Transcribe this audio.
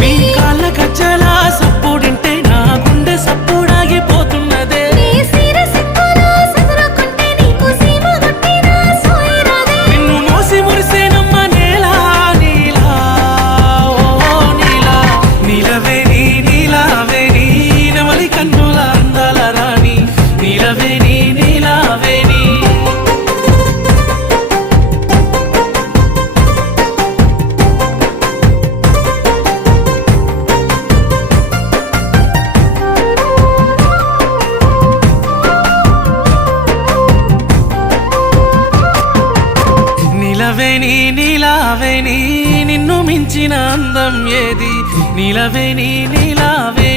నీ కాళ్ళ గజ్జల సప్పుడింటే నా గుండె సప్పుడాగిపోతున్నదే నిన్ను మోసి మురిసేనమ్మ నేలా నీలా ఓ నీలా నీలవే నీ నీలావే నీ నెమలి కన్నుల అందాల రాణి నీలవే నీ నీలావే నీ నీలవేణి నీలావేణి నిన్ను మించిన అందం ఏది నీలవేణి నీలావేణి